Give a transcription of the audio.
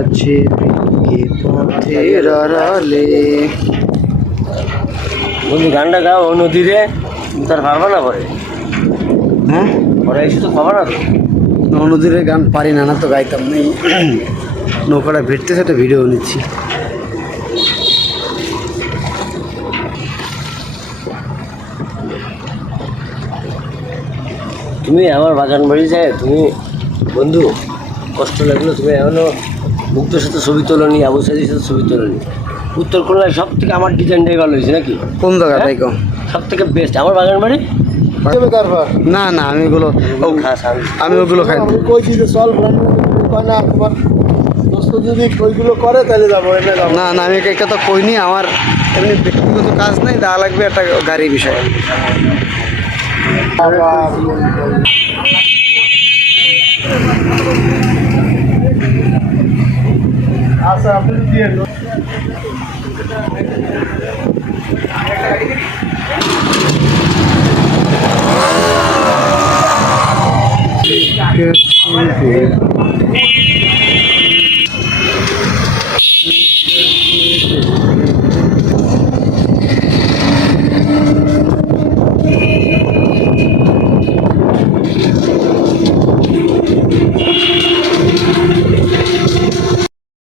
আছে কে পথের আড়ালে। বন্ধু গানটা গাও নদীরে, তার পারবা না পরে? হ্যাঁ, পরে এসে তো পাবা না তো। নদীর গান পারি না, না তো গাইতাম নেই। নৌকাটা ভিড়তেছে, একটা ভিডিও নিচ্ছি। তুমি আমার বাগান বাড়ি যায়, তুমি বন্ধু কষ্ট লাগলো, তুমি এখনো মুক্তর সাথে ছবি তোলনি, আবু সাইদের সাথে ছবি তোলনি। উত্তর কলকাতায় সব থেকে আমার ডিজাইনটাই ভালো হয়েছে নাকি? কোন জায়গাটাই কম? সব থেকে বেস্ট আমার বাগান বাড়ি। না না, আমি ওগুলো খাস আমি ওগুলো খাই না। কইছি যে চল না তোমার দোস্ত যদি ওইগুলো করে তাহলে যাবো। না না, আমি একটা তো কইনি, আমার এমনি ব্যক্তিগত কাজ নেই, দেওয়া লাগবে একটা গাড়ির বিষয়। আচ্ছা আপনি দিয়ে